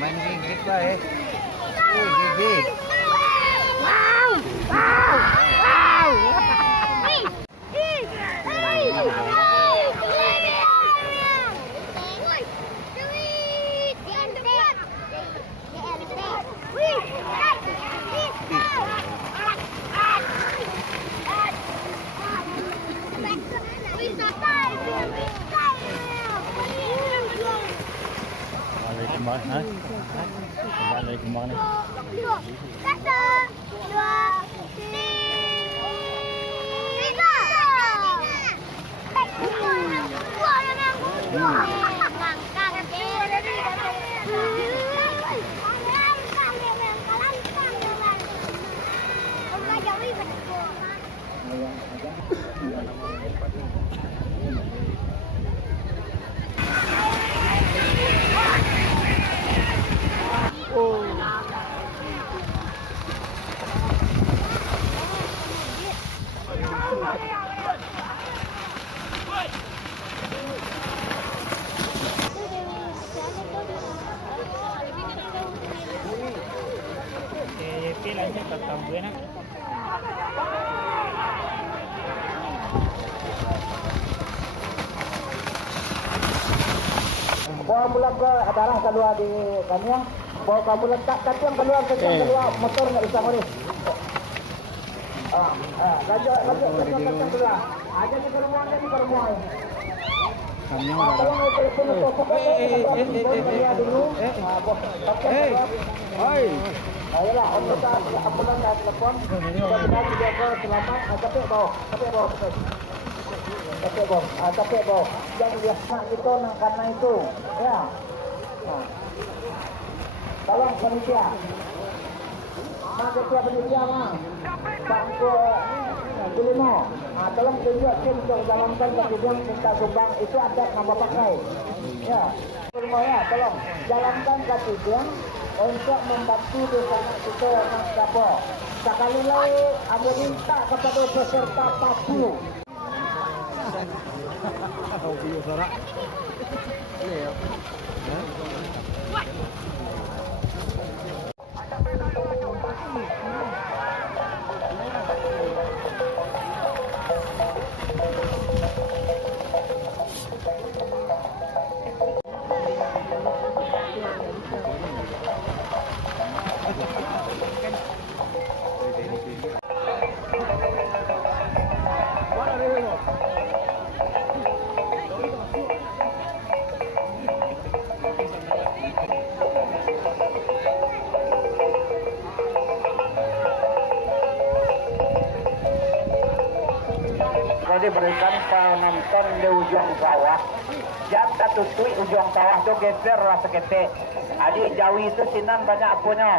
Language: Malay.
Main gigit ba eh? Gigit. Wow! Wow! Wow! Kembang, ha? Kembali kembang ni. Satu, dua, tiga. Pilanya tetap enak. Bawa bulan ke barang keluar di kami. Bawa kamu letak tapi yang keluar motor nggak bisa murid. Lanjut keluar. Ada di rumah ni rumah. Kami oi. Ayolah, ambulan dah telepon. Mudah-mudahan dia ke selamat. Capek bawah. Capek bawah. Jangan biasa itu nak karena itu. Ya. Tolong panitia. Panitia mah. Sampai Kulino. Tolong tunjukkan untuk jalankan kemudian minta sumbang itu ada nama pakai. Ya. Semuanya tolong jalankan kemudian untuk membantu desa kita yang dapat. Sekali lagi, aku minta kepada peserta papu. Jadi berikan penonton di ujung bawah. Jangan tutui ujung bawah tu geser lah seketik. Adik Jawi itu sinan banyak punya.